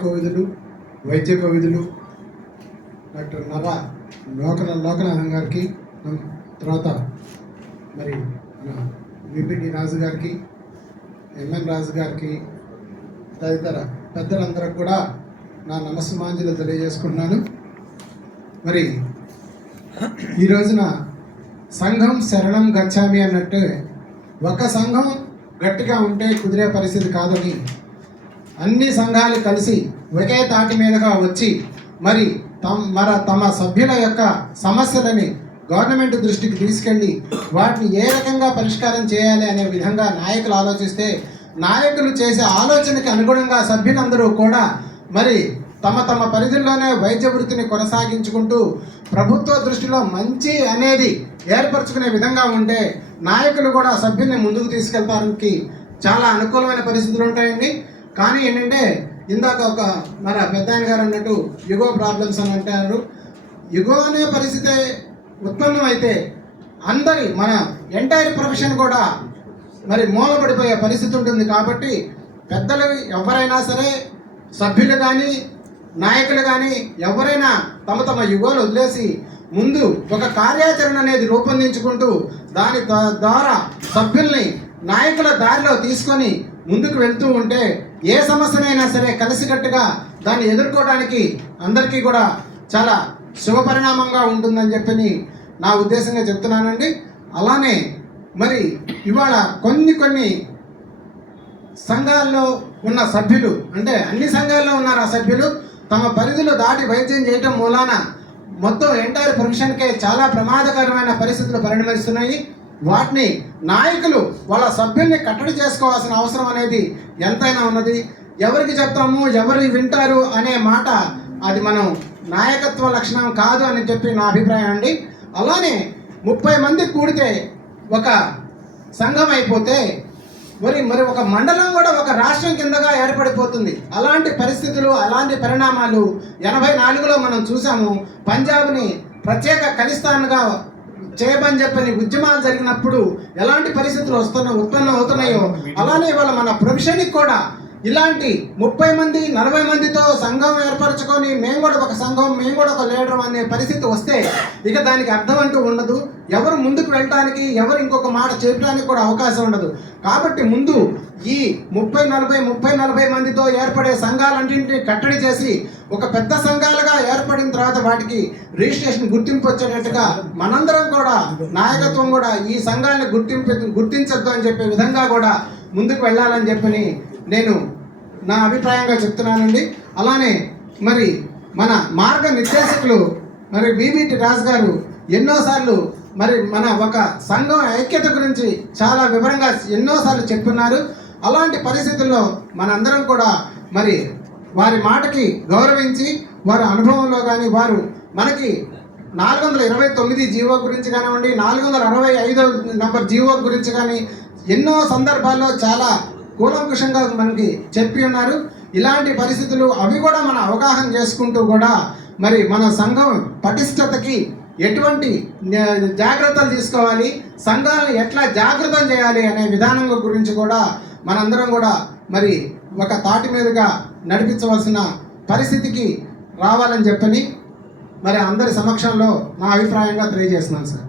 కవిదులు వైద్య కవిదులు డాక్టర్ నవ లోకల లోకనాథన్ గారికి తర్వాత మరి విపిడి రాజు గారికి ఎంఎన్ రాజు గారికి తదితర పెద్దలందరికి కూడా నా నమస్సుమాంజలు తెలియజేసుకున్నాను మరి ఈ రోజున సంఘం శరణం గచ్చామి అన్నట్టు ఒక సంఘం గట్టిగా ఉంటే కుదిరే పరిస్థితి కాదని అన్ని సంఘాలు కలిసి ఒకే తాటి మీదగా వచ్చి మరి తమ మన తమ సభ్యుల యొక్క సమస్యలని గవర్నమెంట్ దృష్టికి తీసుకెళ్ళి వాటిని ఏ రకంగా పరిష్కారం చేయాలి అనే విధంగా నాయకులు ఆలోచిస్తే నాయకులు చేసే ఆలోచనకి అనుగుణంగా సభ్యులందరూ కూడా మరి తమ తమ పరిధిలోనే వైద్య వృత్తిని కొనసాగించుకుంటూ ప్రభుత్వ దృష్టిలో మంచి అనేది ఏర్పరచుకునే విధంగా ఉంటే నాయకులు కూడా సభ్యుల్ని ముందుకు తీసుకెళ్తానికి చాలా అనుకూలమైన పరిస్థితులు ఉంటాయండి. కానీ ఏంటంటే ఇందాక ఒక మన పెద్ద ఆయన గారు అన్నట్టు యుగో ప్రాబ్లమ్స్ అని అంటారు యుగో అనే పరిస్థితి ఉత్పన్నం అయితే అందరి మన ఎంటైర్ ప్రొఫెషన్ కూడా మరి మూలపడిపోయే పరిస్థితి ఉంటుంది కాబట్టి పెద్దలు ఎవరైనా సరే సభ్యులు కానీ నాయకులు కానీ ఎవరైనా తమ తమ యుగాలు వదిలేసి ముందు ఒక కార్యాచరణ అనేది రూపొందించుకుంటూ దాని ద్వారా సభ్యుల్ని నాయకుల దారిలో తీసుకొని ముందుకు వెళ్తూ ఉంటే ఏ సమస్యనైనా సరే కలిసికట్టుగా దాన్ని ఎదుర్కోవడానికి అందరికీ కూడా చాలా శుభపరిణామంగా ఉంటుందని చెప్పని నా ఉద్దేశంగా చెప్తున్నానండి. అలానే మరి ఇవాళ కొన్ని కొన్ని సంఘాల్లో ఉన్న సభ్యులు అంటే అన్ని సంఘాల్లో ఉన్నారు ఆ సభ్యులు తమ పరిధిలో దాటి వైద్యం చేయటం మూలాన మొత్తం ఎంటైర్ ప్రొఫెషన్కే చాలా ప్రమాదకరమైన పరిస్థితులు పరిణమిస్తున్నాయి. వాటిని నాయకులు వాళ్ళ సభ్యుల్ని కట్టడి చేసుకోవాల్సిన అవసరం అనేది ఎంతైనా ఉన్నది. ఎవరికి చెప్తాము ఎవరు వింటారు అనే మాట అది మనం నాయకత్వ లక్షణం కాదు అని చెప్పి నా అభిప్రాయం అండి. అలానే ముప్పై మంది కూడితే ఒక సంఘం అయిపోతే మరి మరి ఒక మండలం కూడా ఒక రాష్ట్రం కిందగా ఏర్పడిపోతుంది. అలాంటి పరిస్థితులు అలాంటి పరిణామాలు ఎనభై నాలుగులో మనం చూసాము. పంజాబ్ని ప్రత్యేక ఖలిస్తాన్గా చేయమని చెప్పని ఉద్యమాలు జరిగినప్పుడు ఎలాంటి పరిస్థితులు వస్తున్న ఉత్పన్నం అవుతున్నాయో అలానే ఇవాళ మన ప్రొఫెషన్కి కూడా ఇలాంటి ముప్పై మంది నలభై మందితో సంఘం ఏర్పరచుకొని మేము కూడా ఒక సంఘం మేము కూడా ఒక లీడర్ అనే పరిస్థితి వస్తే ఇక దానికి అర్థం అంటూ ఉండదు. ఎవరు ముందుకు వెళ్ళటానికి ఎవరు ఇంకొక మాట చెప్పడానికి కూడా అవకాశం ఉండదు. కాబట్టి ముందు ఈ ముప్పై నలభై ముప్పై నలభై మందితో ఏర్పడే సంఘాలన్నింటినీ కట్టడి చేసి ఒక పెద్ద సంఘాలుగా ఏర్పడిన తర్వాత వాటికి రిజిస్ట్రేషన్ గుర్తింపు వచ్చేటట్టుగా మనందరం కూడా నాయకత్వం కూడా ఈ సంఘాన్ని గుర్తింపు గుర్తించద్దు అని చెప్పే విధంగా కూడా ముందుకు వెళ్ళాలని చెప్పని నేను నా అభిప్రాయంగా చెప్తున్నానండి. అలానే మరి మన మార్గ నిర్దేశకులు మరి బీబీటి రాజు గారు ఎన్నోసార్లు మరి మన ఒక సంఘం ఐక్యత గురించి చాలా వివరంగా ఎన్నోసార్లు చెప్పున్నారు. అలాంటి పరిస్థితుల్లో మనందరం కూడా మరి వారి మాటకి గౌరవించి వారి అనుభవంలో కానీ వారు మనకి నాలుగు వందల ఇరవై తొమ్మిది జీవో గురించి కానివ్వండి నాలుగు వందల అరవై ఐదో నంబర్ జీవో గురించి కానీ ఎన్నో సందర్భాల్లో చాలా కూలంకుషంగా మనకి చెప్పి ఉన్నారు. ఇలాంటి పరిస్థితులు అవి కూడా మన అవగాహన చేసుకుంటూ కూడా మరి మన సంఘం పటిష్టతకి ఎటువంటి జాగ్రత్తలు తీసుకోవాలి సంఘాలను ఎట్లా జాగృతం చేయాలి అనే విధానం గురించి కూడా మనందరం కూడా మరి ఒక తాటి మీదుగా నడిపించవలసిన పరిస్థితికి రావాలని చెప్పని మరి అందరి సమక్షంలో నా అభిప్రాయంగా తెలియజేస్తున్నాను సార్.